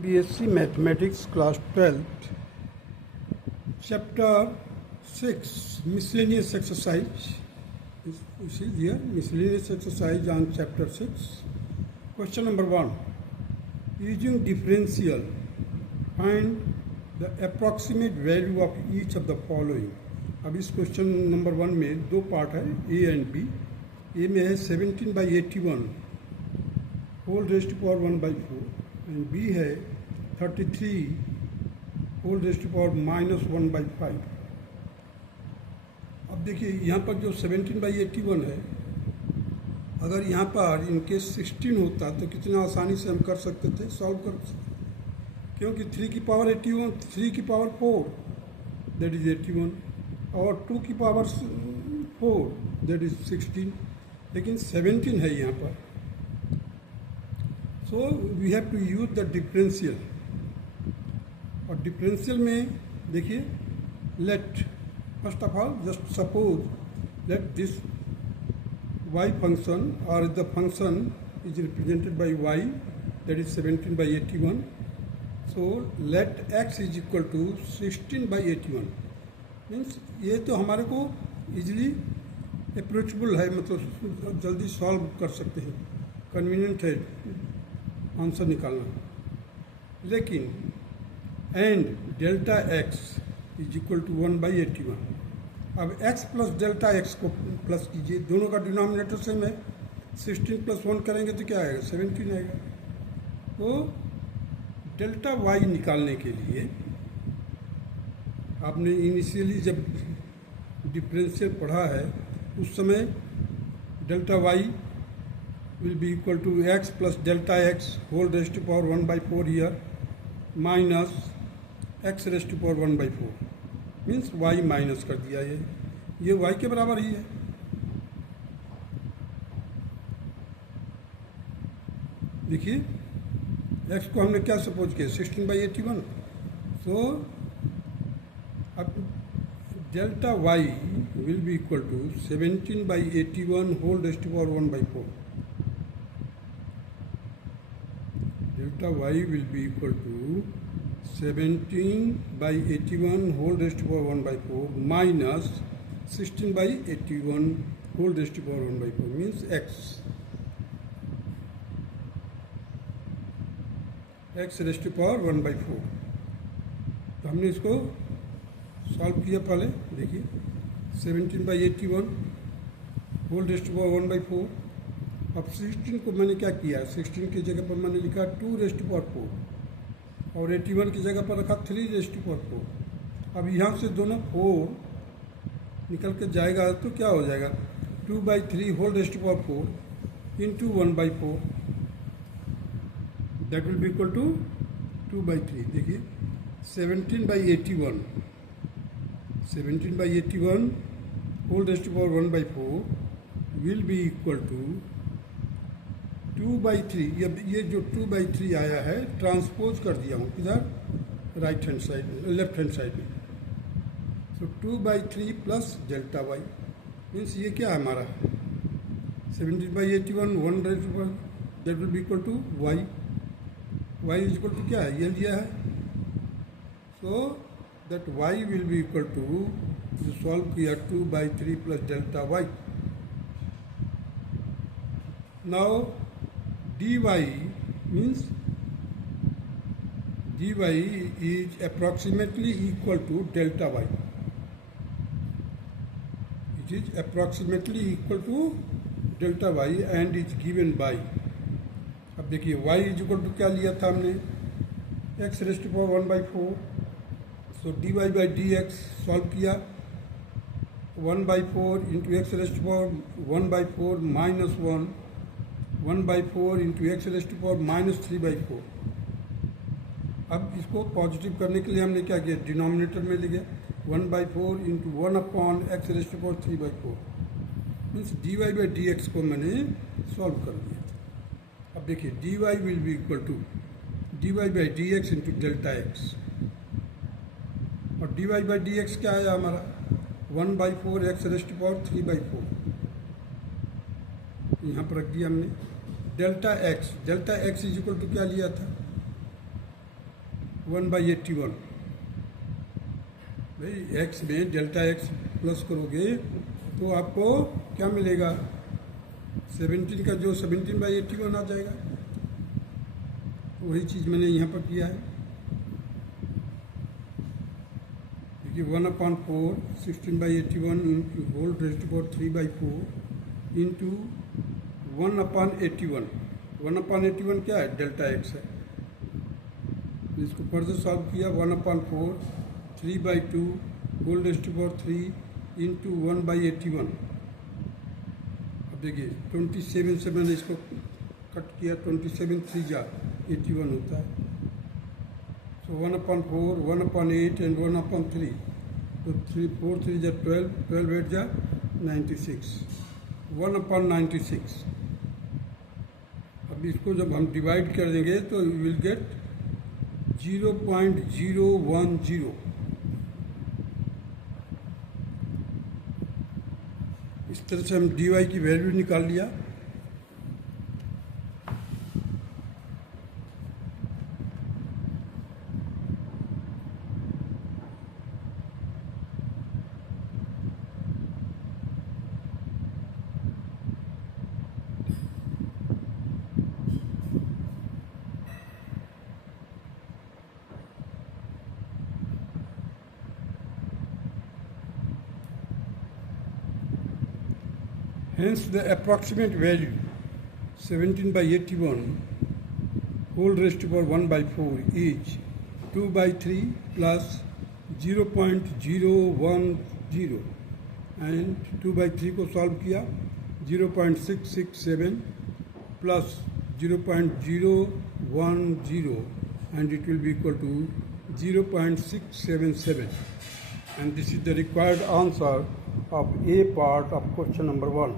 BSc Mathematics Class 12th Chapter 6 Miscellaneous Exercise. You see here miscellaneous exercise on Chapter 6. Question number 1. Using differential, find the approximate value of each of the following. अब इस question number 1 में दो part है, A and B. ए में है 17/81 whole raised to power 1/4 and b है 33 whole raised to power -1/5. अब देखिए यहाँ पर जो 17/81 है, अगर यहाँ पर इनकेस 16 होता तो कितना आसानी से हम कर सकते थे, सॉल्व कर सकते, क्योंकि 3 की पावर 81, 3 की पावर 4 दैट इज 81 और 2 की पावर 4 दैट इज 16, लेकिन 17 है यहाँ पर. So we have to use the differential. और डिफरेंशियल में देखिए, let first of all just suppose let this y function or the function is represented by y, that is 17/81. So let x is equal to 16/81. Means ये तो हमारे को easily approachable है, मतलब जल्दी सॉल्व कर सकते हैं, कन्वीनियंट है आंसर निकालना. लेकिन and delta x is equal to 1/81. अब x प्लस डेल्टा x को प्लस कीजिए, दोनों का डिनोमिनेटर सेम है. 16 + 1 करेंगे तो क्या आएगा, 17 आएगा. तो डेल्टा y निकालने के लिए आपने इनिशियली जब डिफरेंशियल पढ़ा है उस समय delta y will be equal to x plus delta x whole raised to power 1/4 here minus x raised to power 1/4. Means y minus कर दिया, ये y के बराबर ही है. देखिए x को हमने क्या सपोज किया, 16/81. सो अब delta y will be equal to 17/81 whole raised to power 1/4. Delta y will be equal to 17/81 whole raised to power 1/4 minus 16/81 whole raised to power 1/4 means x raised to power 1/4. तो हमने इसको solve किया पहले. देखिए 17/81 whole raised to power 1/4. अब 16 को मैंने क्या किया, 16 की जगह पर मैंने लिखा 2 रेज़्ड टू पावर 4 और 81 की जगह पर रखा 3 रेज़्ड टू पावर 4. अब यहाँ से दोनों 4 निकल के जाएगा तो क्या हो जाएगा, 2/3 whole raised to power 4 into 1/4 that will be equal to 2/3. देखिए 17/81 whole raised to power 1/4 will be equal to 2/3. ये जो 2/3 आया है ट्रांसपोज कर दिया हूँ इधर राइट हैंड साइड में, लेफ्ट हैंड साइड में. So 2/3 plus delta y means ये क्या है हमारा 17/81 1 raised to power that will be equal to y. y is equal to क्या है, ये लिया है. So that y will be equal to, जो सॉल्व किया 2/3 plus delta y. Now dy means dy is approximately equal to delta y. It is approximately equal to delta y and is given by. अब देखिए y is equal to क्या लिया था हमने, x raised to power 1/4. So dy by dx solve किया 1/4 into x raised to power 1/4 minus 1/4 into x raised to power -3/4. अब इसको positive करने के लिए हमने क्या किया, डिनोमिनेटर में लिखे 1/4 into 1/x raised to power 3/4 means dy by dx को मैंने सॉल्व कर दिया. अब देखिए dy will be equal to dy by dx into delta x. और dy by dx क्या आया हमारा 1/4 x रेज़्ड टू पावर 3/4. यहाँ पर रख दिया हमने. Delta x is equal to क्या लिया था, 1/81। भाई एक्स में डेल्टा एक्स प्लस करोगे तो आपको क्या मिलेगा, 17 का जो 17/81 आ जाएगा। वही चीज़ मैंने यहाँ पर किया है। देखिए 1/4 16/81 into whole raised to power 3/4 into 1/81। 1/81 क्या है, डेल्टा एक्स है। इसको फर्दर सॉल्व किया, 1/4 3/2 whole raised to power 3 into 1/81। अब देखिए 27 से मैंने इसको कट किया, 27 3 जा 81 होता है। So 1/4 1/8 एंड 1/3, तो 4 3 जा 12, 12 8 जा 96, 1/96। अब इसको जब हम डिवाइड कर देंगे तो यू विल गेट 0.010। इस तरह से हम dy की वैल्यू निकाल लिया। Hence the approximate value 17/81 whole raised to power 1/4 is 2/3 plus 0.010 and 2/3 को सॉल्व किया 0.667 plus 0.010 and it will be equal to 0.677, and this is the required answer of A part of question number 1.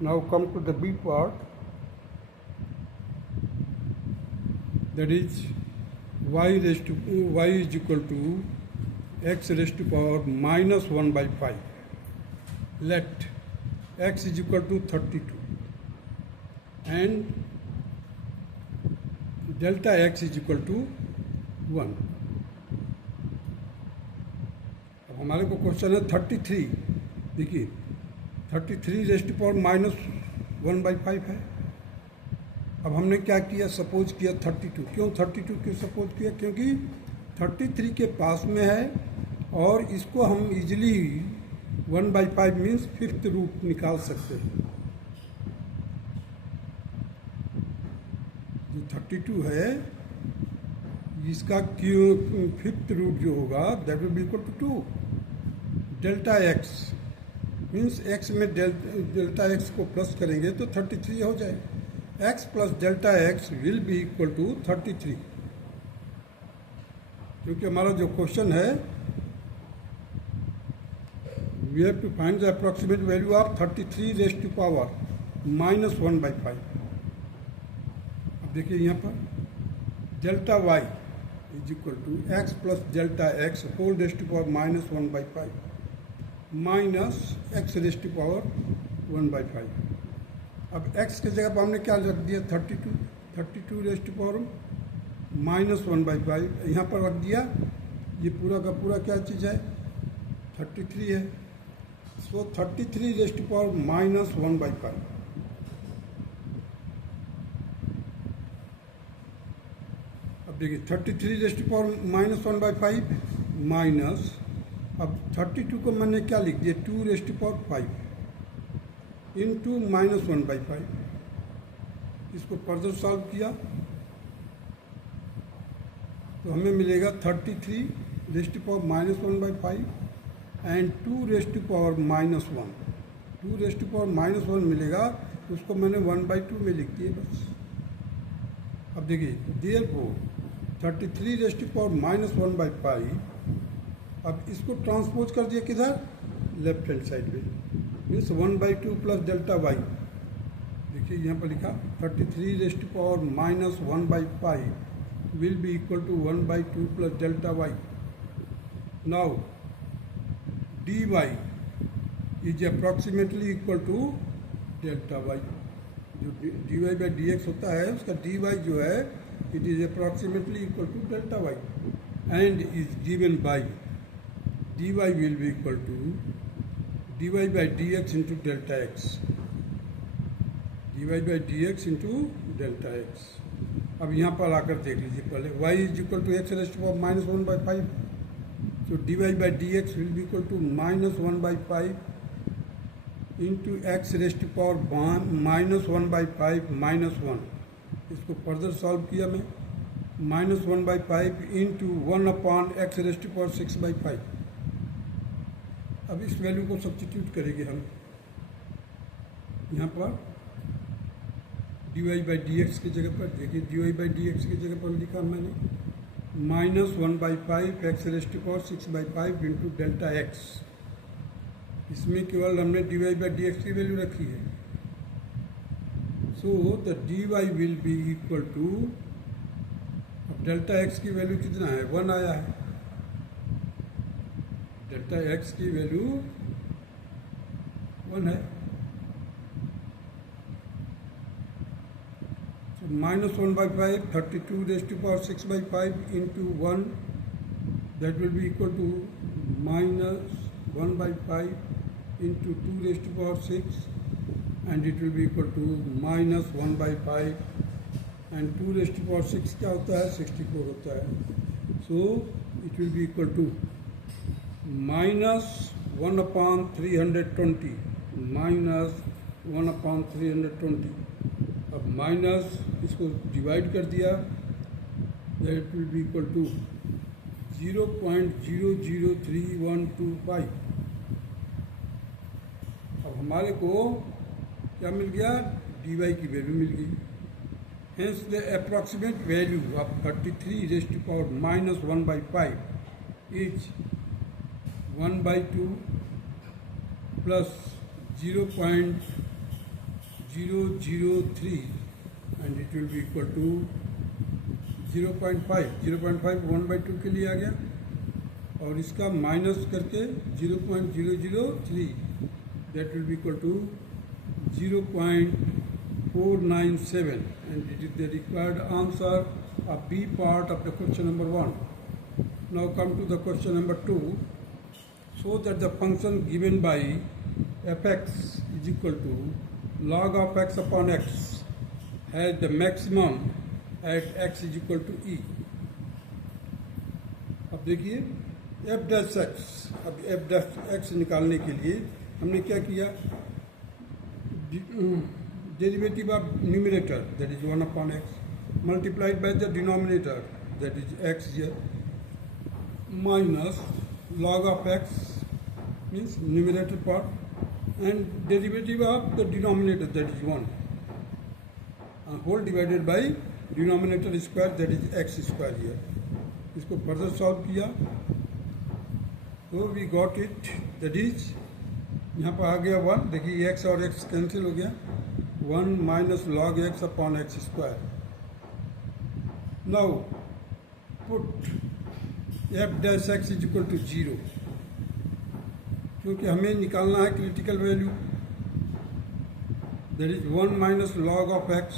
Now come to the B part, that is y is equal to x raised to power minus 1/5. Let x is equal to 32 and delta x is equal to 1. अब हमारे को question है 33। देखिए 33 raised to power minus 1/5 है। अब हमने क्या किया, सपोज किया 32। क्यों 32 क्यों सपोज किया, क्योंकि 33 के पास में है और इसको हम इजीली 1/5 मीन्स 5th रूट निकाल सकते हैं। जो 32 है इसका क्यों 5th रूट जो होगा that will be equal to 2। Delta x means x में डेल्टा एक्स को प्लस करेंगे तो 33 हो जाएगा। X plus delta x will be equal to 33, क्योंकि हमारा जो क्वेश्चन है we have to find the approximate value of 33 raised to power minus 1/5। अब देखिए यहाँ पर delta y is equal to x plus delta x whole raised to power minus 1/5 minus x raised to power 1/5। अब x की जगह पर हमने क्या रख दिया 32 रेज़्ड टू पावर माइनस 1/5 यहाँ पर रख दिया। ये पूरा का पूरा क्या चीज़ है 33 है। So 33 raised to power minus 1/5। अब देखिए 33 raised to power minus 1/5 minus, अब 32 को मैंने क्या लिख दिया 2 रेज़्ड टू पावर 5 इंटू माइनस 1/5। इसको फर्दर सॉल्व किया तो हमें मिलेगा 33 raised to power minus 1/5 and 2 raised to power minus 1। 2 raised to power minus 1 मिलेगा तो उसको मैंने 1/2 में लिख दिया बस। अब देखिए therefore 33 raised to power minus 1/5, अब इसको ट्रांसपोज कर दिया किधर, लेफ्ट हैंड साइड में, मीन्स 1/2 प्लस डेल्टा वाई। देखिए यहाँ पर लिखा 33 raised to power minus 1/5 will be equal to 1/2 plus delta y. Now dy is approximately equal to delta y. जो dy/dx होता है उसका dy जो है it is approximately equal to delta y and is given by dy will be equal to dy by dx into delta x, dy by dx into delta x. अब यहाँ पर आकर देख लीजिए पहले y is equal to x raised power minus 1/5, so dy by dx will be equal to minus 1/5 into x raised to power minus 1/5 minus 1. इसको further solve किया मैं, minus 1/5 into 1 upon x raised to power 6/5. अब इस value को substitute करेंगे हम यहाँ पर dy by dx की जगह पर. देखिए dy by dx की जगह पर लिखा मैंने minus 1/5 x raised to power 6/5 into delta x. इसमें केवल हमने dy by dx की वैल्यू रखी है. So the dy will be equal to, अब डेल्टा x की वैल्यू कितना है, 1 आया है. डेल्टा x की वैल्यू 1 है. Minus 1/5, 32 raised to power 6/5 into 1, that will be equal to minus 1/5 into 2 raised to power 6, and it will be equal to minus 1/5 and 2 raised to power 6 क्या होता है, 64 होता है. So it will be equal to minus 1 upon 320, minus 1 upon 320. अब minus इसको divide कर दिया, that will be equal to 0.003125. अब हमारे को क्या मिल गया, dy की वैल्यू मिल गई. Hence the approximate value of 33 raised to power minus 1/5 is 1/2 plus 0.003 and it will be equal to 0.5. 0.5 1/2 के लिए आ गया और इसका माइनस करके 0.003, that will be equal to 0.497, and it is the required answer of B part of the question number 1. Now come to the question number 2. So that the function given by fx is equal to log of x upon x has the maximum at x is equal to e. अब देखिए f dash x, अब f dash x निकालने के लिए हमने क्या किया, derivative of numerator that is 1 upon x multiplied by the denominator that is x here minus log of x means numerator part and derivative of the denominator that is 1 whole divided by denominator square that is x square here. इसको further solve किया तो we got it, that is यहाँ पर आ गया 1. देखिए x और x cancel हो गया, 1 minus log x upon x square. Now put f dash x is equal to 0, क्योंकि हमें निकालना है critical value, that is 1 minus log of x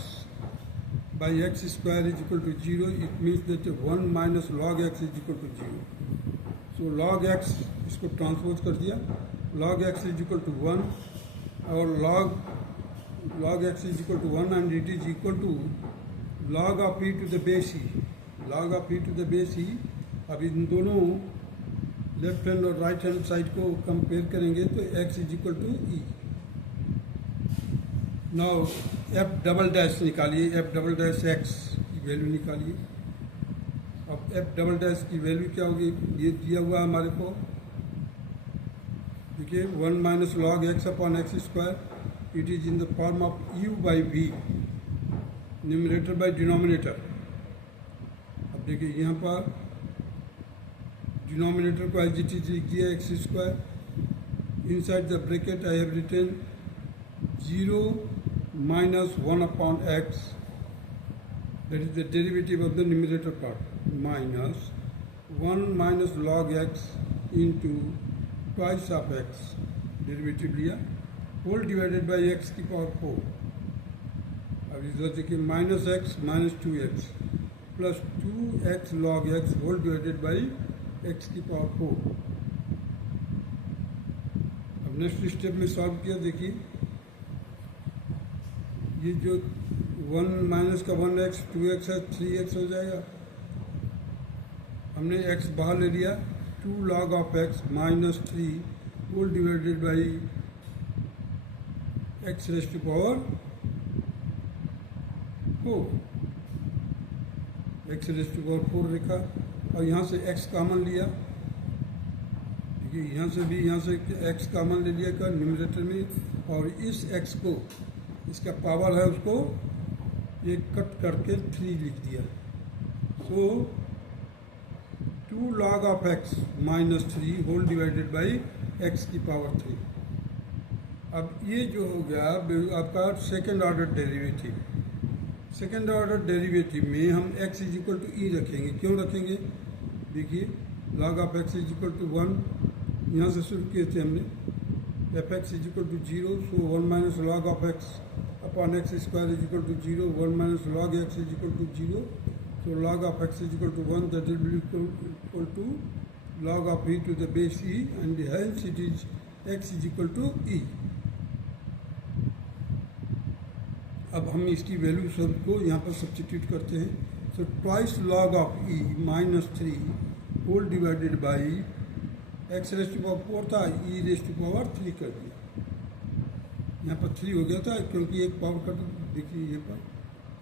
by x square is equal to 0. It means that 1 minus log x is equal to 0. So log x इसको transpose कर दिया, log x is equal to 1 और log x is equal to 1 and it is equal to log of e to the base e, log of e to the base e. अब इन दोनों left hand और right hand side को compare करेंगे तो x is equal to e. Now f double dash निकालिए, f double dash x की value निकालिए. अब f डबल डैश की वैल्यू क्या होगी, ये दिया हुआ हमारे को, देखिए 1 minus log x upon x square, it is in the form of u by v, numerator by denominator. अब देखिए यहाँ पर डिनोमिनेटर को एज इट इज लिख दिया x square, inside the bracket I have written 0 minus 1 upon x, that is the derivative of the numerator part, minus 1 minus log x into twice of x, derivative लिया, whole divided by x की power 4. अब इस तरह देखिए minus x minus 2x plus 2x log x whole divided by x की power 4। अब next step में solve किया, देखिए ये जो 1 माइनस का 1x 2x है 3x हो जाएगा। हमने x बाहर ले लिया, 2 log of x minus 3 whole divided by x raise to power 4, x raise to power 4 लिखा। और यहाँ से x कॉमन लिया, देखिए यहाँ से भी यहाँ से x कॉमन ले लिया का न्यूमरेटर में, और इस x को, इसका पावर है उसको ये कट करके 3 लिख दिया। So 2 log of x minus 3 whole divided by x की पावर 3। अब ये जो हो गया आपका second order derivative. Second order derivative में हम x is equal to e रखेंगे। क्यों रखेंगे, देखिए log of x is equal to 1, यहाँ से शुरू किए थे हमने, f x is equal to 0, so 1 minus log of x upon x square is equal to 0, 1 minus log x is equal to 0, so log of x is equal to 1, that will be equal to log of e to the base e, and hence it is x is equal to e। अब हम इसकी value सब को यहाँ पर substitute करते हैं। So twice log of e minus 3 whole divided by x raise to power 4 था, e रेज़ टू पावर 3 कर दिया। यहाँ पर 3 हो गया था क्योंकि एक पावर कर, देखिए ये पर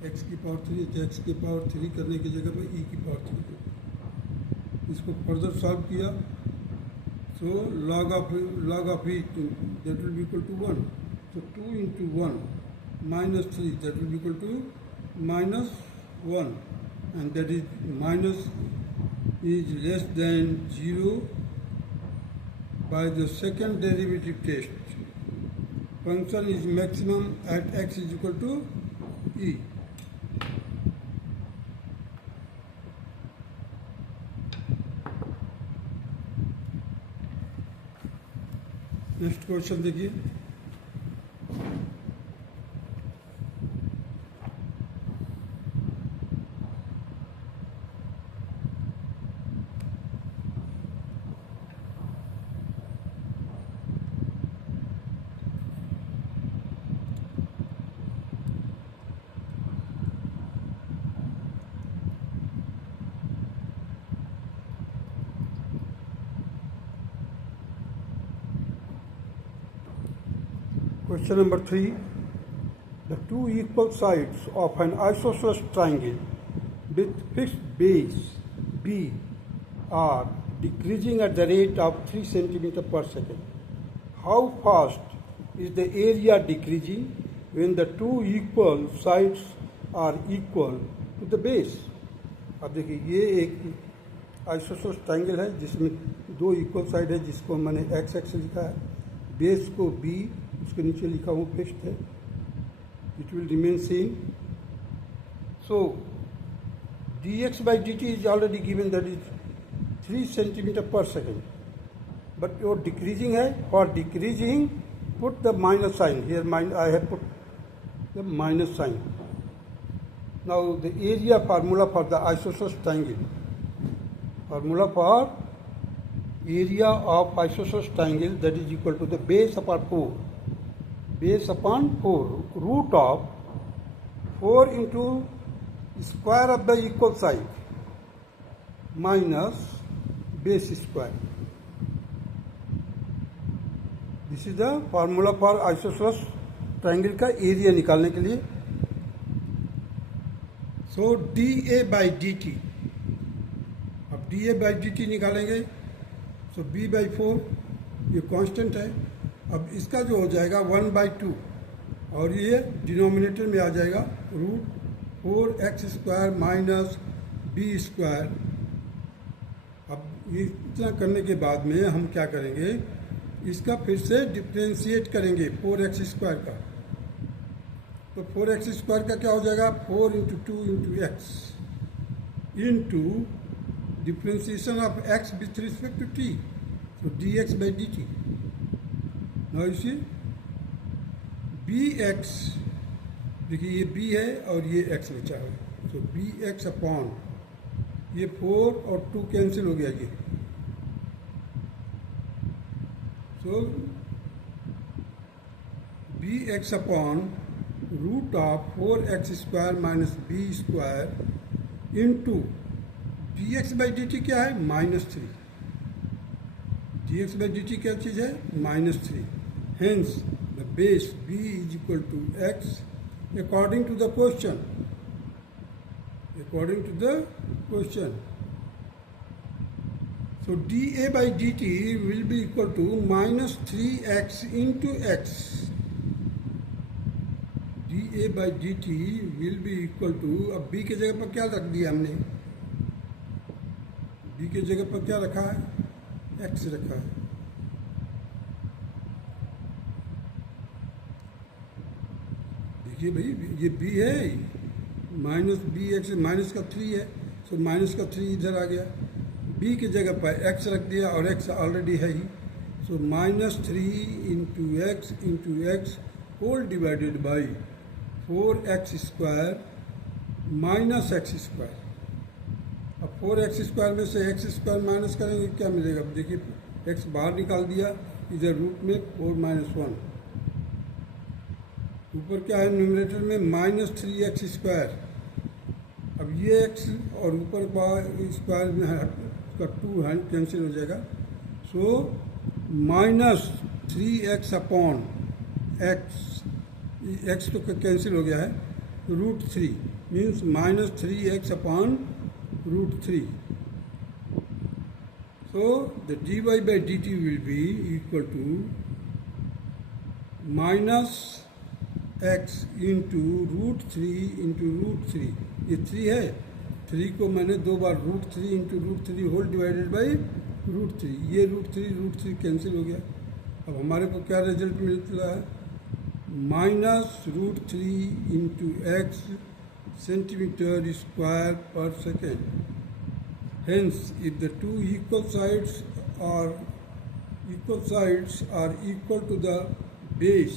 x की पावर 3, तो x की पावर 3 करने की जगह पर e की पावर 3। इसको फर्दर सॉल्व किया, सो log of e that will be equal to 1, so 2 into 1 minus 3 that will be equal to minus 1, and that is minus is less than 0 by the second derivative test. Function is maximum at x is equal to e। Next question देखिए, question number 3, the two equal sides of an isosceles triangle with fixed base B are decreasing at the rate of 3 centimeter per second. How fast is the area decreasing when the two equal sides are equal to the base? अब देखिए ये एक isosceles triangle है जिसमें 2 equal side है, जिसको मैंने x x लिखा है, बेस को बी, उसके नीचे लिखा हूँ फिक्स्ड है, it will remain same. So d x by D t is already given, that is 3 centimetre per second, but your decreasing है। For decreasing put the minus sign here, I have put the minus sign. Now the area formula for the isosceles triangle, formula for area of isosceles triangle, that is equal to the base upon 4, base upon 4, root of 4 into square of the equal side minus base square. This is the formula for isosceles triangle का area निकालने के लिए। So dA by dt, अब dA by dt निकालेंगे, तो b by 4 ये constant है। अब इसका जो हो जाएगा 1/2, और ये डिनोमिनेटर में आ जाएगा root 4x square minus B square. अब ये इतना करने के बाद में हम क्या करेंगे, इसका फिर से डिफ्रेंशिएट करेंगे 4x स्क्वायर का। तो 4x स्क्वायर का क्या हो जाएगा, 4 into 2 into x into differentiation of x with respect to t, so dx by dt. Now you see bx, देखिए ये b है और ये x बचा है, so bx अपॉन ये 4 और 2 कैंसिल हो गया ये। So B X upon root of 4x square minus B square into D x by D T क्या है, -3। D x by D T क्या चीज़ है, -3। Hence the base b is equal to x according to the question. According to the question. So dA by dt will be equal to -3x into x. dA by dt will be equal to, अब b के जगह पर क्या रख दिया हमने, b के जगह पर क्या रखा है, x रखा है। देखिए भाई ये b है, माइनस बी एक्स, माइनस का 3 है, सो माइनस का 3 इधर आ गया, b की जगह पर x रख दिया और x ऑलरेडी है ही, so -3 into x whole divided by 4x square minus x square. अब 4x स्क्वायर में से x स्क्वायर माइनस करेंगे क्या मिलेगा, देखिए x बाहर निकाल दिया, इधर रूट में 4 - 1, ऊपर क्या है न्यूमरेटर में -3x स्क्वायर। अब ये x और ऊपर का स्क्वायर में उसका 2 हैंड कैंसिल हो जाएगा, सो -3x अपॉन x तो कैंसिल हो गया है, √3 means -3x upon √3। So the dy by dt will be equal to -x into √3 into √3, ये 3 है, 3 को मैंने 2 बार √3 इंटू √3 होल डिवाइडेड बाई √3, ये √3 कैंसिल हो गया। अब हमारे को क्या रिजल्ट मिलता है, -√3 into x centimetre square per second. Hence if the two equal sides are equal to the base,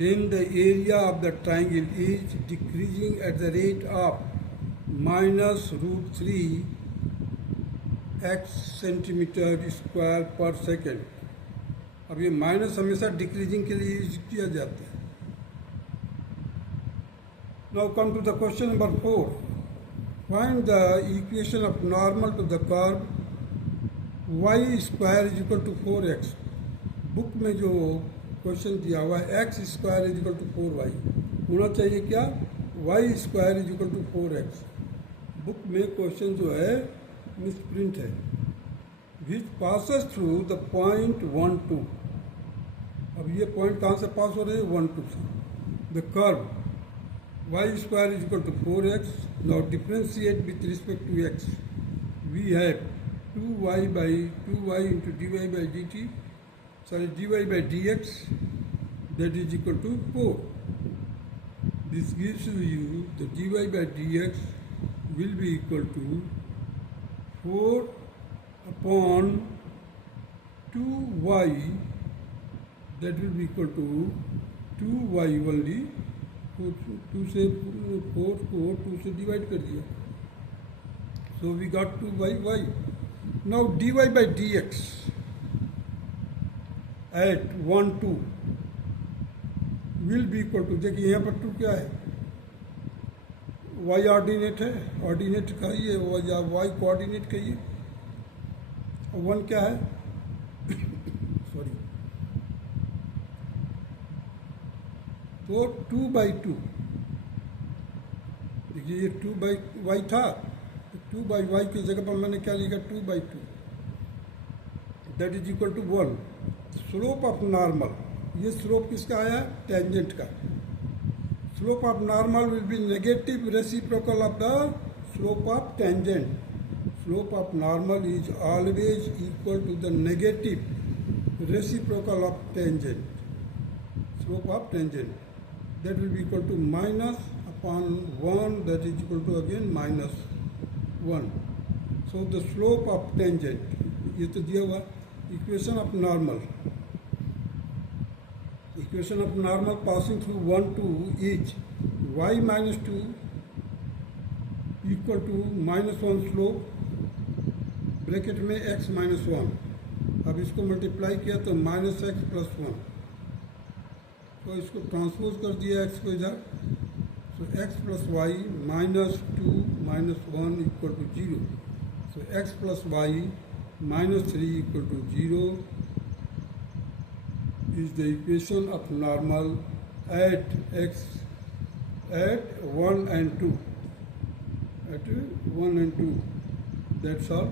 then the area of the triangle is decreasing at the rate of -√3 x centimetre square per second. अब ये minus हमेशा decreasing के लिए use किया जाता है। Now come to the question number 4, find the equation of normal to the curve y square is equal to 4x। Book में जो क्वेश्चन दिया हुआ है x square is equal to 4y, होना चाहिए क्या, y square is equal to 4x। Book में question जो है मिसप्रिंट है, which passes through the point 1, 2। अब ये पॉइंट कहाँ से पास हो रहे हैं, 1, 2 से। The curve y square is equal to 4x, now differentiate with respect to x, we have 2y into dy by dt, dy by dx, that is equal to 4. This gives you the dy by dx will be equal to 4 upon 2y, that will be equal to 2y only, 2 से 4 को 2 से divide कर दिया, so we got 2y. Now dy by dx at 1, 2 will be equal to, देखिए यहाँ पर 2 क्या है, y ऑर्डिनेट है, ऑर्डिनेट कहिए या y कोऑर्डिनेट कहिए, और 1 क्या है सॉरी, तो 2/2, देखिए ये 2/y था, 2/y की जगह पर मैंने क्या लिखा, 2/2, that is equal to 1। Slope of normal, ये स्लोप किसका आया, टेंजेंट का। Slope of normal will be negative reciprocal of the slope of tangent. Slope of normal is always equal to the negative reciprocal of tangent, slope of tangent, that will be equal to -/1, that is equal to again -1। So the slope of tangent, ये तो दिया हुआ equation of normal, equation of normal passing through 1, 2 is y -2 equal to -1 slope, bracket में x minus 1। अब इसको multiply किया तो -x plus 1, तो इसको ट्रांसपोज कर दिया x को इधर, so x plus y minus 2 minus 1 equal to 0. So x plus y minus 3 equal to 0 is the equation of normal at x at 1 and 2. At 1 and 2. That's all.